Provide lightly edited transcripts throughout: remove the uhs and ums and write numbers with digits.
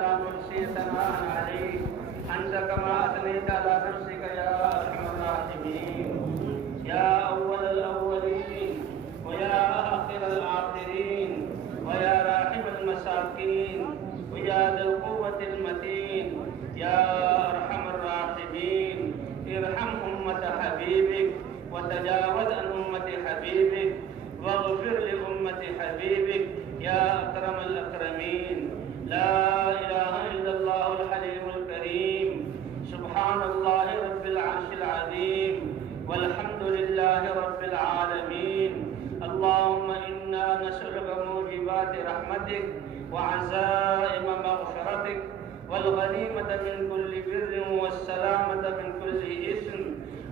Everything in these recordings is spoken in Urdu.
لا نحصي ثناء عليك أنت كما أثنيت على نفسك يا أرحم الراحمين. يا أول الأولين ويا آخر الآخرين ويا راحم المساكين ويا ذا القوة المتين يا أرحم الراحمين، ارحم أمة حبيبك وتجاوز عن أمة حبيبك واغفر لأمة حبيبك يا أكرم الأكرمين. لا إله إلا الله الحليم الكريم، سبحان الله رب العرش العظيم، والحمد لله رب العالمين. اللهم إنا نسألك موجبات رحمتك وعزائم مغفرتك والغنيمة من كل بر والسلامة من كل إثم.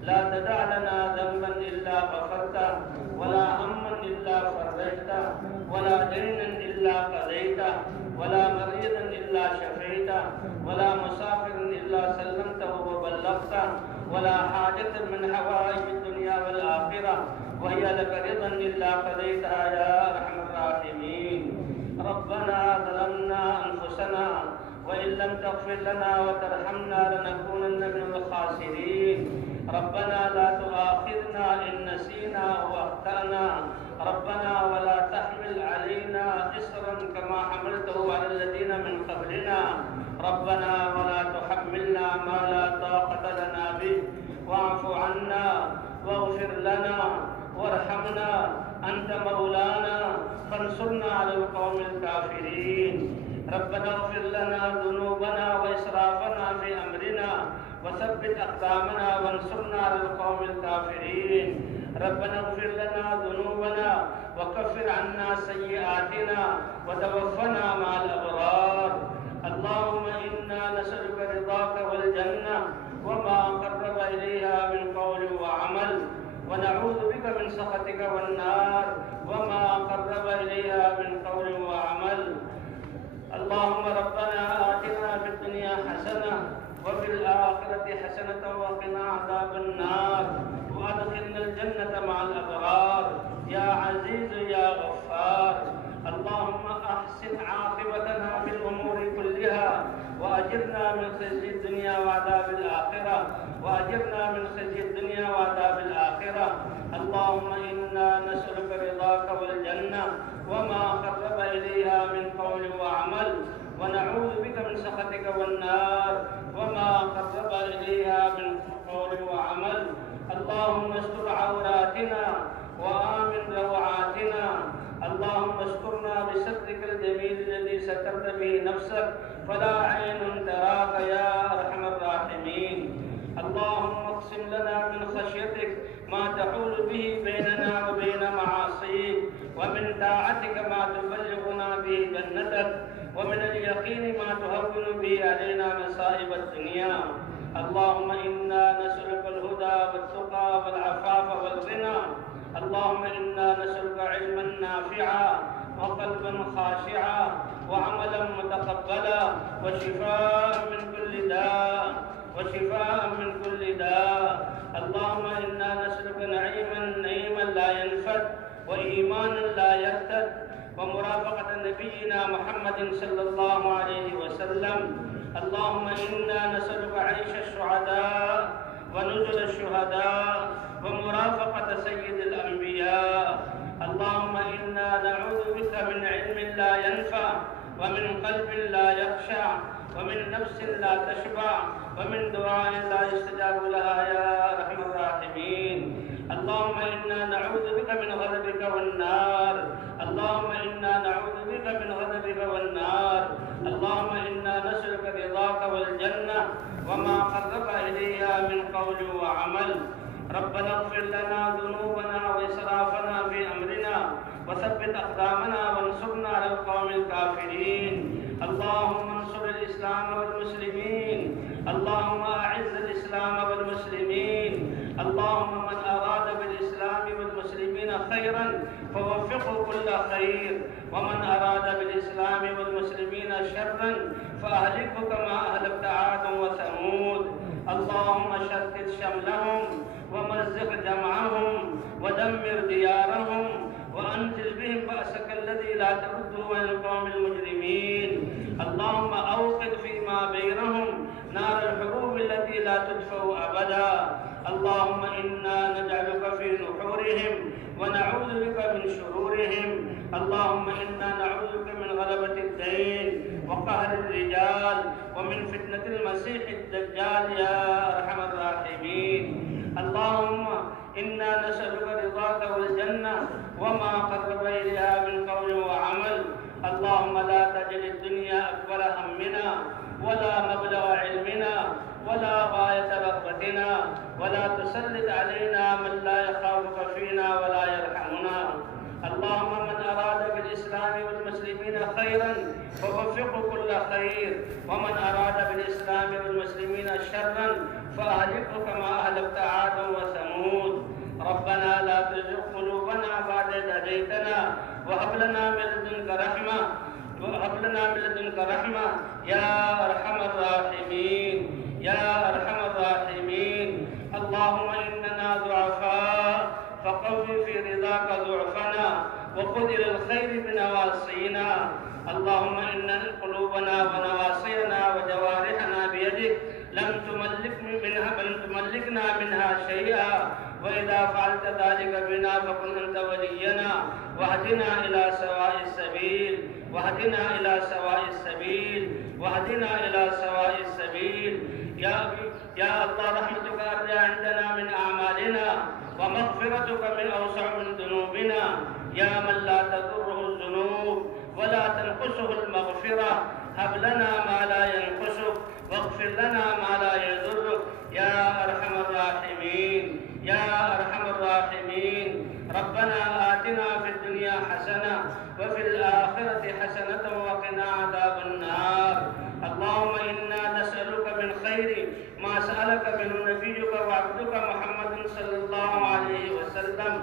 لا تدع لنا ذنبا إلا غفرته ولا هما إلا فرجته ولا دينا إلا قضيته ولا مريضا إلا شفيته ولا مسافرا إلا سلمته وبلغته ولا حاجة من حوائج الدنيا والآخرة وهي لك رضا إلا قضيتها يا أرحم الراحمين. ربنا ظلمنا أنفسنا وإن لم تغفر لنا وترحمنا لنكونن من الخاسرين. ربنا لا تؤاخذنا إن نسينا وأخطأنا. ربنا ولا تحمل علينا إصرا كما حملته على الذين من قبلنا. ربنا ولا تحملنا ما لا طاقة لنا به. واعف عنا واغفر لنا وارحمنا، أنت مولانا فانصرنا على القوم الكافرين. ربنا اغفر لنا ذنوبنا وإسرافنا في أمرنا وثبت أقدامنا وانصرنا على القوم الكافرين. ربنا اغفر لنا ذنوبنا وكفر عنا سيئاتنا وتوفنا مع الأبرار. اللهم إنا نسألك رضاك والجنة وما قرب إليها من قول وعمل، ونعوذ بك من سخطك والنار وما قرب إليها من قول وعمل. اللهم ربنا آتنا في الدنيا حسنة وفي الآخرة حسنة وقنا عذاب النار وأدخلنا الجنة مع الأبرار يا عزيز يا غفار. اللهم أحسن عاقبتنا في الأمور كلها وأجرنا من خزي الدنيا وعذاب الآخرة وعذاب الآخرة. اللهم إنا نسألك رضاك والجنة وما قرب إليها من قول وعمل، ونعوذ بك من سخطك والنار وما قرب إليها من قول وعمل. اللهم استر عوراتنا وآمن روعاتنا. اللهم استرنا بسترك الجميل الذي سترت به نفسك فلا عين تراك يا أرحم الراحمين. اللهم اقسم لنا من خشيتك ما تحول به بيننا وبين معاصيك، ومن طاعتك ما تبلغنا به جنتك، ومن اليقين ما تهون به علينا مصائب الدنيا. اللهم إنا نسألك الهدى والتقى والعفاف والغنى. اللهم إنا نسألك علما نافعا وقلبا خاشعا وعملا متقبلا وشفاء من كل داء اللهم إنا نسألك نعيما لا ينفد وإيمانا لا يرتد ومرافقة نبينا محمد صلى الله عليه وسلم. اللهم إنا نسألك عيش الشهداء ونزل الشهداء ومرافقة سيد الأنبياء. اللهم إنا نعوذ بك من علم لا ينفع ومن قلب لا يخشع ومن نفس لا تشبع ومن دعاء لا يستجاب لها يا أرحم الراحمين. اللهم إنا نعوذ بك من غضبك والنار. اللهم إنا نعوذ بك من غضبك والنار. اللهم إنا نسألك رضاك والجنة وما قرب إليها من قول وعمل. ربنا اغفر لنا ذنوبنا وإسرافنا في أمرنا وثبت أقدامنا وانصرنا على القوم الكافرين. اللهم انصر الإسلام والمسلمين. اللهم أعز الإسلام والمسلمين. اللهم من أراد بالإسلام والمسلمين خيرا فوفقه كل خير، ومن أراد بالإسلام والمسلمين شرا فأهلكه كما أهلكت عاد وثمود. اللهم شتت شملهم ومزق جمعهم ودمر ديارهم وأنزل بهم بأسك الذي لا ترده عن القوم المجرمين. اللهم اللهم أوقد فيما بينهم نار الحروب التي لا تطفأ أبدا. اللهم إنا نجعلك في نحورهم ونعوذ بك من شرورهم. اللهم إنا نعوذ بك من غلبة الدين وقهر الرجال ومن فتنة المسيح الدجال يا أرحم الراحمين. اللهم إنا نسألك رضاك والجنة وما قرب إليها من قول وعمل. اللهم لا تجعل الدنيا أكبر همنا ولا مبلغ علمنا ولا غاية رغبتنا ولا تسلط علينا من لا يخافك فينا ولا يرحمنا. اللهم من أراد بالإسلام والمسلمين خيرا فوفقه كل خير، ومن أراد بالإسلام والمسلمين شرا فأهلكه كما أهلكت عادا وثمود. ربنا لا تزغ قلوبنا بعد إذ هديتنا وهب لنا من لدنك رحمة يا أرحم الراحمين يا أرحم الراحمين. اللهم إننا ضعفاء فقوي في رضاك ضعفنا وخذ إلى الخير بنواصينا. اللهم إن قلوبنا ونواصينا وجوارحنا بيدك لم تملكنا منها شيئا، وإذا فعلت ذلك بنا فكن أنت ولينا واهدنا إلى سواء السبيل واهدنا إلى سواء السبيل واهدنا إلى سواء السبيل. يا الله رحمتك أرجى عندنا من أعمالنا ومغفرتك من أوسع من ذنوبنا. يا من لا تضره الذنوب ولا تنقصه المغفرة، هب لنا ما لا ينقصك واغفر لنا ما لا يضرك يا أرحم الراحمين يا أرحم الراحمين. ربنا آتنا في الدنيا حسنة وفي الآخرة حسنة وقنا عذاب النار. اللهم إنا نسألك من خير ما سألك منه نبيك وعبدك محمد صلى الله عليه وسلم،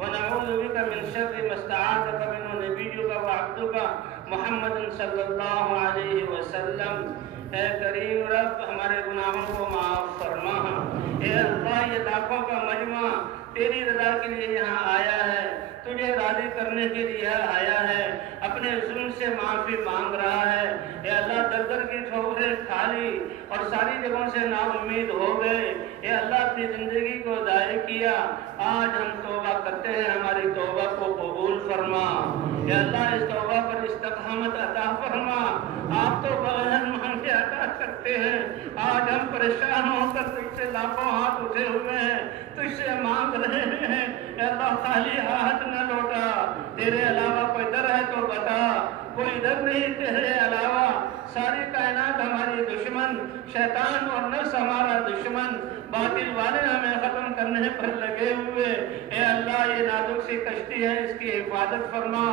ونعوذ بك من شر ما استعاذك منه نبيك وعبدك محمد صلى الله عليه وسلم. اے کریم رب ہمارے گناہوں کو معاف فرما. اے اللہ یہ لاکھوں کا مجمع تیری رضا کے لیے یہاں آیا ہے، تجھے راضی کرنے کے لیے آیا ہے، اپنے ظلم سے معافی مانگ رہا ہے. اے اللہ در در کی ٹھوکریں کھا لی اور ساری جگہوں سے نا امید ہو گئے. اے اللہ اپنی زندگی کو ضائع کیا، آج ہم توبہ کرتے ہیں، ہماری توبہ کو قبول فرما. اے اللہ اس توبہ پر استقامت عطا فرما. آپ تو بغیر مانگے عطا کرتے ہیں. آج ہم پریشان ہو کر تجھ سے لاکھوں ہاتھ اٹھے ہوئے ہیں، تجھ سے مانگ رہے ہیں. اے اللہ خالی ہاتھ نہ لوٹا. تیرے علاوہ کوئی در ہے تو بتا، کوئی در نہیں تیرے علاوہ. ساری کائنات ہماری دشمن، شیطان اور نفس ہمارا دشمن، باطل والے ہمیں ختم کرنے پر لگے ہوئے. اے اللہ یہ نازک سی کشتی ہے، اس کی حفاظت فرما.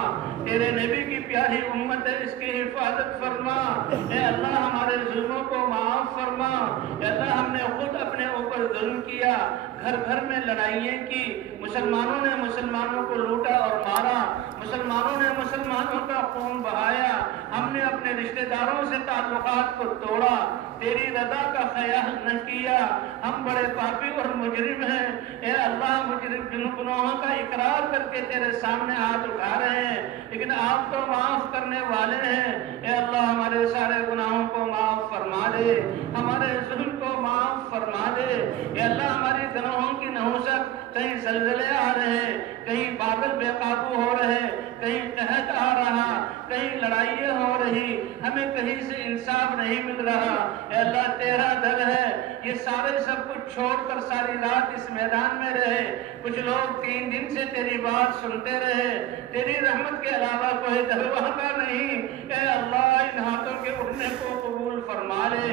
تیرے نبی کی پیاری امت ہے، اس کی حفاظت فرما. اے اللہ ہمارے ظلموں کو معاف فرما. اے اللہ ہم نے خود اپنے اوپر ظلم کیا، گھر گھر میں لڑائیاں کی، مسلمانوں نے مسلمانوں کو لوٹا اور مارا، مسلمانوں نے مسلمانوں کا خون بہایا، ہم نے اپنے رشتہ داروں سے تعلقات کو توڑا، تیری رضا کا خیال نہ کیا. ہم بڑے پاپی اور مجرم ہیں. اے اللہ مجرم جن گناہوں کا اقرار کر کے تیرے سامنے ہاتھ اٹھا رہے ہیں، لیکن آپ تو معاف کرنے والے ہیں. اے اللہ ہمارے سارے گناہوں کو معاف فرما دے، ہمارے ظلم کو معاف فرما دے. اے اللہ ہماری گناہوں کی نحوست، کہیں زلزلے آ رہے، کہیں بادل بے قابو ہو رہے، کہیں قحط آ رہا، کہیں لڑائیاں ہو رہی، ہمیں کہیں سے انصاف نہیں مل رہا. اے اللہ تیرا در ہے. یہ سارے سب کچھ چھوڑ کر ساری رات اس میدان میں رہے. کچھ لوگ 3 دن سے تیری بات سنتے رہے. تیری رحمت کے علاوہ کوئی در وہاں کا نہیں. اے اللہ ان ہاتھوں کے اٹھنے کو قبول فرما لے.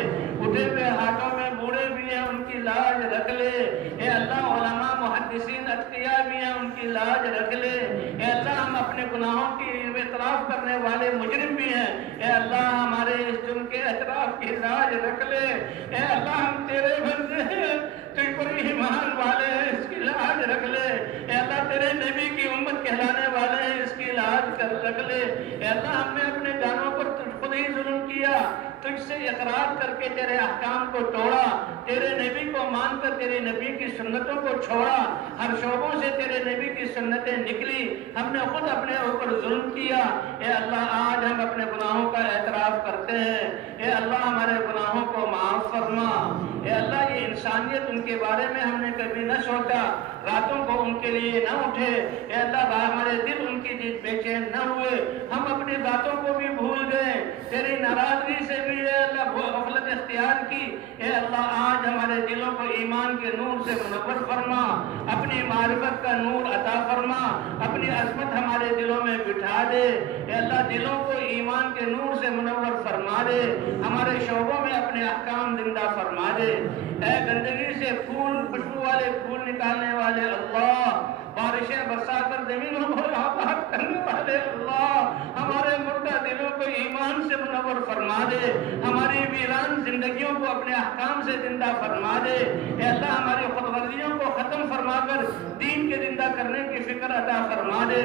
اٹھے ہوئے ہاتھوں میں بوڑھے بھی ہیں، ان کی لاج رکھ لے. اے اللہ علماء محدثین اتقیاء بھی ہیں، ان کی لاج رکھ لے. اے اللہ ہم اپنے گناہوں کی اعتراف کرنے والے مجرم بھی ہیں. اے اللہ ہمارے اس جرم کے اعتراف کی لاج رکھ لے. اے اللہ ہم تیرے بندے ہیں، تجھ پر ایمان والے ہیں، اس کی لاج رکھ لے. اے اللہ تیرے نبی کی امت کہلانے والے ہیں، اس کی لاج کر رکھ لے. اے اللہ ہم نے اپنے جانوں پر تجھ خود نہیں ظلم کیا، تجھ سے اقرار کر کے تیرے احکام کو توڑا، تیرے نبی کو مان کر تیرے نبی کی سنتوں کو چھوڑا، ہر شعبوں سے تیرے نبی کی سنتیں نکلی، ہم نے خود اپنے اوپر ظلم کیا۔ اے اللہ آج ہم اپنے گناہوں کا اعتراف کرتے ہیں، اے اللہ ہمارے گناہوں کو معاف فرما۔ اے اللہ یہ انسانیت ان کے بارے میں ہم نے کبھی نہ سوچا، راتوں کو ان کے لیے نہ اٹھے، اے اللہ ہمارے دل ان کی بے چین نہ ہوئے، ہم اپنی باتوں کو بھی بھول گئے، تیری ناراضگی سے بھی اے اللہ غفلت اختیار کی۔ اے اللہ آج ہمارے دلوں کو ایمان کے نور سے منور فرما، اپنی معرفت کا نور عطا فرما، اپنی عظمت ہمارے دلوں میں بٹھا دے۔ اے اللہ دلوں کو ایمان کے نور سے منور فرما دے، ہمارے شعبوں میں اپنے احکام زندہ فرما دے۔ اے گندگی سے پھول، خوشبو والے پھول نکالنے والے اللہ، بارشیں برسا کر زمینوں کو آباد کرنے والے اللہ، ہمارے مردہ دلوں کو ایمان سے منور فرما دے، ہماری ویران زندگیوں کو اپنے احکام سے زندہ فرما دے۔ اے اللہ ہماری خود غرضیوں کو ختم فرما کر دین کے زندہ کرنے کی فکر عطا فرما دے۔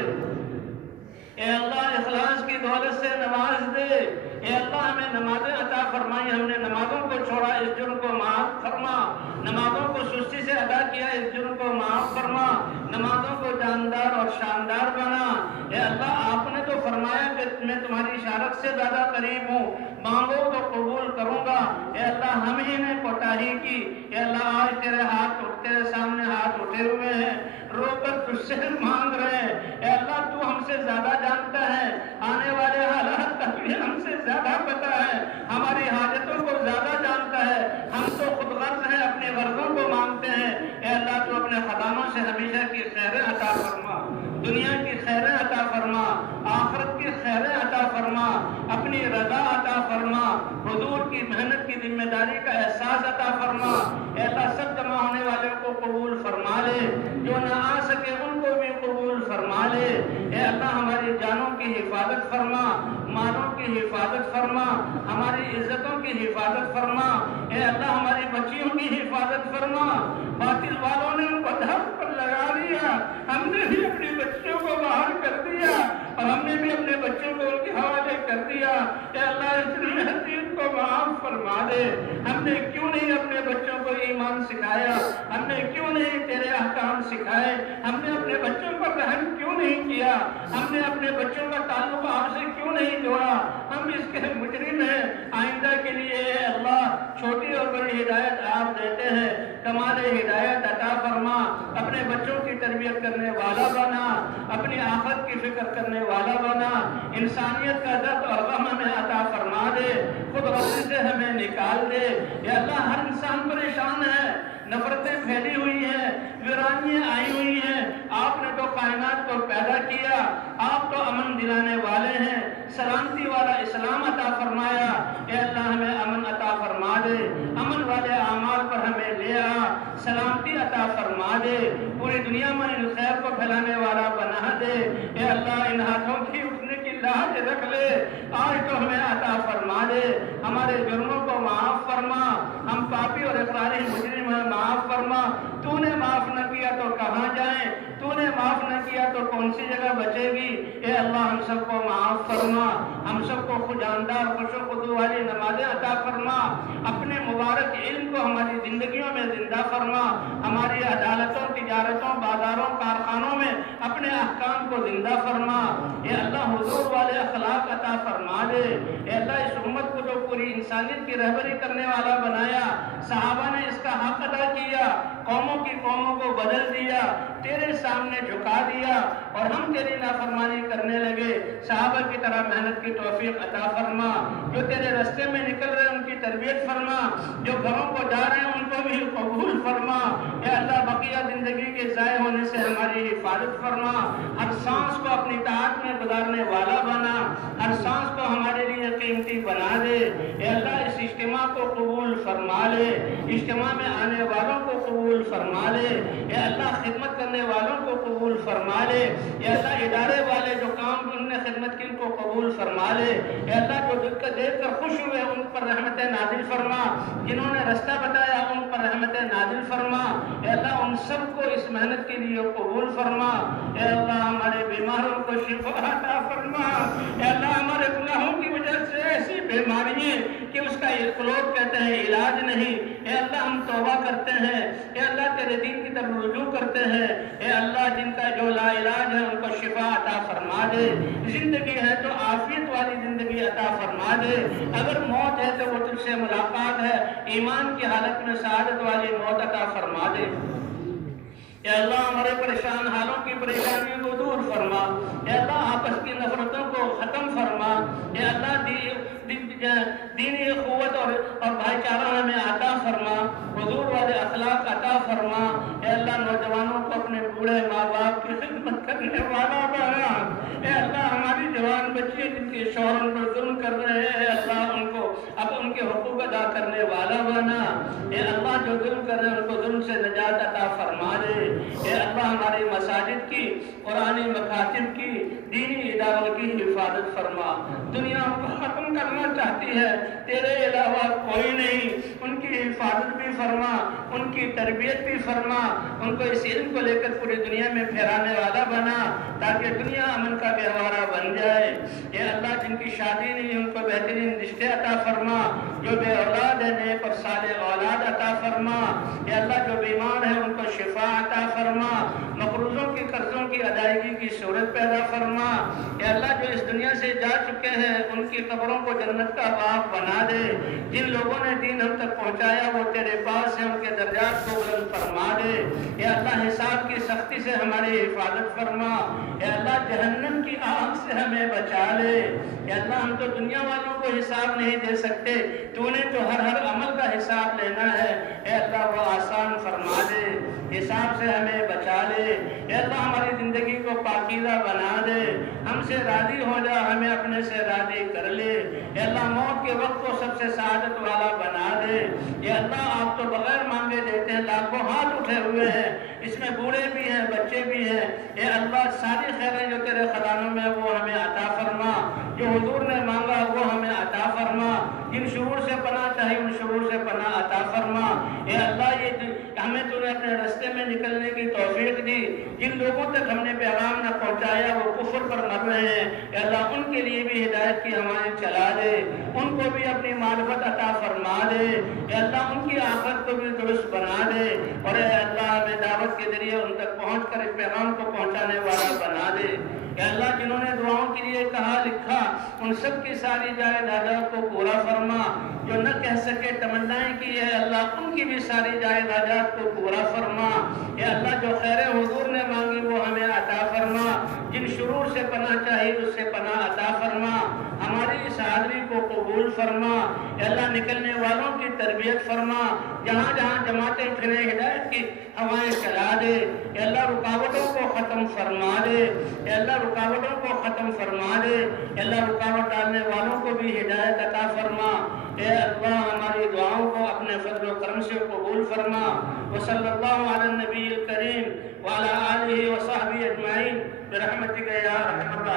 اے اللہ اخلاص کی دولت سے نواز دے۔ اے اللہ ہمیں نمازیں عطا فرمائی، ہم نے نمازوں کو چھوڑا، اس جرم کو معاف فرما، نمازوں کو سستی سے ادا کیا، اس جرم کو معاف فرما، نمازوں کو جاندار اور شاندار بنا۔ اے اللہ آپ نے تو فرمایا کہ میں تمہاری اشارت سے زیادہ قریب ہوں، مانگو تو قبول کروں گا۔ اے اللہ ہم ہی نے کوتاہی کی، اے اللہ آج تیرے سامنے ہاتھ اٹھے ہوئے ہیں، رو کر تجھ سے مانگ رہے ہیں۔ اے اللہ تو ہم سے زیادہ جانتا ہے، آنے والے حالات کا بھی ہم سے زیادہ پتا ہے، ہماری حاجتوں کو زیادہ جانتا ہے، ہم تو خود غرض ہیں، اپنے غرضوں کو مانگتے ہیں۔ اے اللہ تو اپنے خزانوں سے ہمیشہ کی خیریں عطا فرما، دنیا کی خیریں عطا فرما، آخرت کی خیریں عطا فرما، اپنی رضا عطا فرما، حضور کی محنت کی ذمہ داری کا احساس عطا فرما۔ اے اللہ سب جمع ہونے والوں کو قبول فرما لے، جو نہ آ سکے ان کو بھی قبول فرما لے۔ اے اللہ ہماری جانوں کی حفاظت فرما، مالوں کی حفاظت فرما، ہماری عزتوں کی حفاظت فرما۔ اے اللہ ہماری بچیوں کی حفاظت فرما، باطل والوں نے ان کو دھر پر لگا دیا، ہم نے بھی اپنی بچیوں کو باہر کر دیا اور ہم نے بھی اپنے بچوں کو ان کے حوالے کر دیا۔ اے اللہ اس حدیث کو معاف فرما دے، ہم نے کیوں نہیں اپنے بچوں کو ایمان سکھایا، ہم نے کیوں نہیں تیرے احکام سکھائے، ہم نے اپنے بچوں پر رحم کیوں نہیں کیا، ہم نے اپنے بچوں کا تعلق آپ سے کیوں نہیں جوڑا، ہم اس کے مجرم ہیں۔ آئندہ کے لیے اے اللہ چھوٹی اور بڑی ہدایت آپ دیتے ہیں، کمال ہدایت عطا فرما، اپنے بچوں کی تربیت کرنے والا بنا، اپنی آخرت کی فکر کرنے والا بنا، انسانیت کا درد اور غم ہمیں عطا فرما دے، خود غرضی سے ہمیں نکال دے۔ یا اللہ ہر انسان پریشان ہے، نفرتیں پھیلی ہوئی ہیں، ویرانیاں آئی ہوئی ہیں، آپ نے تو کائنات کو پیدا کیا، آپ تو امن دلانے والے ہیں، سلامتی والا اسلام عطا فرمایا۔ اے اللہ ہمیں امن عطا فرما دے، امن والے اعمال پر ہمیں لے آ، سلامتی عطا فرما دے، پوری دنیا میں ان خیر کو پھیلانے والا بنا دے۔ اے اللہ ان ہاتھوں کی اٹھنے کی لاج رکھ لے، آج تو ہمیں عطا فرما دے، ہمارے جرموں کو معاف فرما، ہم پاپی اور اقراری مجرم ہیں، معاف فرما، تو نے معاف نہ کیا تو کہاں جائیں، تو نے معاف نہ کیا تو کون سی جگہ بچے گی۔ اے اللہ ہم سب کو معاف فرما، ہم سب کو جاندار خوش و خضوع والی نمازیں عطا فرما، اپنے مبارک علم کو ہماری زندگیوں میں زندہ فرما، ہماری عدالتوں، تجارتوں، بازاروں، کارخانوں میں اپنے احکام کو زندہ فرما۔ اے اللہ حضور والے اخلاق عطا فرما دے۔ اے اللہ اس امت کو جو پوری انسانیت کی رہبری کرنے والا بنایا، صحابہ نے اس کا حق ادا کیا، قوموں کی قوموں کو بدل دیا، تیرے سامنے جھکا دیا اور ہم تیری نافرمانی کرنے لگے، صحابہ کی طرح محنت کی توفیق عطا فرما، جو تیرے رستے میں نکل رہے ہیں ان کی تربیت فرما، جو گھروں کو جا رہے ہیں ان کو بھی قبول فرما۔ اے اللہ بقیہ زندگی کے ضائع ہونے سے ہماری حفاظت فرما، ہر سانس کو اپنی طاعت میں گزارنے والا بنا، ہر سانس کو ہمارے لیے قیمتی بنا دے۔ اے اللہ اس اجتماع کو قبول فرما لے، اجتماع میں آنے والوں کو قبول فرما لے۔ اے اللہ خدمت کرنے والوں کو قبول فرما لے۔ اے اللہ ادارے والے جو کام انہوں نے خدمت کی ان کو قبول فرما لے۔ اے اللہ جو دیکھ کر خوش ہوئے ان پر رحمت نازل فرما، جنہوں نے رستہ بتایا ان پر پر رحمت نازل فرما، اے اللہ ان سب کو اس محنت کے لیے قبول فرما، اے اللہ ہمارے بیماروں کو شفا عطا فرما، اے اللہ ہمارے گناہوں کی وجہ سے ایسی بیماری ہے کہ اس کا لوگ کہتے ہیں علاج نہیں، اے اللہ ہم توبہ کرتے ہیں، اے اللہ تیرے دین کی طرف رجوع کرتے ہیں، اے اللہ جن کا جو لا علاج ہے ان کو شفا عطا فرما دے، زندگی ہے تو عافیت والی زندگی عطا فرما دے، اگر موت ہے تو وہ تجھ سے ملاقات ہے، ایمان کی حالت میں سعادت والی موت عطا فرما دے، اے اللہ ہمارے پریشان حالوں کی پریشانیوں کو دور فرما، اے اللہ آپس کی نفرتوں کو ختم فرما، اے اللہ دینی قوت اور بھائی چارہ ہمیں عطا فرما، حضور والے اخلاق عطا فرما، اے اللہ نوجوانوں کو اپنے بوڑھے ماں باپ کی خدمت کرنے والا بنا، اے اللہ ہماری جوان بچے جن کے شوہر پر ظلم کر رہے ہیں، اے اللہ ان کو اب ان کے حقوق ادا کرنے والا بنا، اے اللہ جو ظلم کر رہے ہیں ان کو ظلم سے نجات عطا فرما دے، اے اللہ ہماری مساجد کی، قرآنی مکاتب کی، دینی اداروں کی حفاظت فرما، دنیا کو ختم کرنا چاہتی ہے تیرے علاوہ کوئی نہیں، ان کی حفاظت بھی فرما، ان کی تربیت بھی فرما، ان کو اس علم کو لے کر پوری دنیا میں پھیلانے والا بنا تاکہ دنیا امن کا گہوارہ بن جائے، اے اللہ جن کی شادی نہیں ان کو بہترین رشتے عطا فرما، جو بے اولاد ہے نیک اور صالح اولاد عطا فرما، اے اللہ جو بیمار ہے ان کو شفا عطا فرما، مقروضوں کی قرضوں کی ادائیگی کی صورت پیدا فرما، اے اللہ جو اس دنیا سے جا چکے ہیں ان کی قبروں کو جنت کا باغ بنا دے، جن لوگوں نے دین ہم تک پہنچایا وہ تیرے پاس ہیں ان کے درجات کو بلند فرما دے، اے اللہ حساب کی سختی سے ہماری حفاظت فرما، اے اللہ جہنم کی آگ سے ہمیں بچا لے، اے اللہ ہم تو دنیا والوں کو حساب نہیں دے سکتے، تو نے تو ہر عمل کا حساب لینا ہے، اے اللہ وہ آسان فرما دے، حساب سے ہمیں بچا لے، اے اللہ ہماری زندگی کو پاکیزہ بنا دے، ہم سے راضی ہو جا، ہمیں اپنے سے راضی کر لے، اے اللہ موت کے وقت کو سب سے سعادت والا بنا دے، اے اللہ آپ تو بغیر مانگے دیتے ہیں، لاکھوں ہاتھ اٹھے ہوئے ہیں، اس میں بوڑھے بھی ہیں بچے بھی ہیں، اے اللہ ساری خیریں جو تیرے خزانوں میں وہ ہمیں عطا فرما، جو حضور نے مانگا وہ ہمیں عطا فرما، جن شرور سے پناہ چاہیے ان شرور سے پناہ عطا فرما، اے اللہ یہ ہمیں تو نے اپنے رستے میں نکلنے کی توفیق دی، جن لوگوں تک ہم نے پیغام نہ پہنچایا وہ کفر پر مر رہے ہیں، اے اللہ ان کے لیے بھی ہدایت کی ہمیں چلا دے، ان کو بھی اپنی معرفت عطا فرما دے، اے اللہ ان کی آخرت کو بھی درست بنا دے، اور اے اللہ ہمیں دعوت کے ذریعے ان تک پہنچ کر اس پیغام کو پہنچانے والا بنا دے، اے اللہ جنہوں نے دعاؤں کے لیے کہا لکھا ان سب کی ساری جائز حاجات کو پورا فرما، جو نہ کہہ سکے تمنائیں کی ہے اللہ ان کی بھی ساری جائز حاجات کو پورا فرما، اے اللہ جو خیر حضور نے مانگی وہ ہمیں عطا فرما، جن شرور سے پناہ چاہیے اس سے پناہ عطا فرما، ہماری اس حاضری کو قبول فرما، اے اللہ نکلنے والوں کی تربیت فرما، جہاں جہاں جماعتیں پھریں ہدایت کی ہوائیں چلا دے، اے اللہ رکاوٹوں کو ختم فرما دے، اے اللہ رکاوٹوں کو ختم فرما دے، اے اللہ رکاوٹ ڈالنے والوں کو بھی ہدایت عطا فرما، اے اللہ ہماری دعاؤں کو اپنے فضل و کرم سے قبول فرما، وصلی اللہ علی النبی الکریم وعلی آلہ وصحبہ اجمعین برحمتک یا ارحم الراحمین۔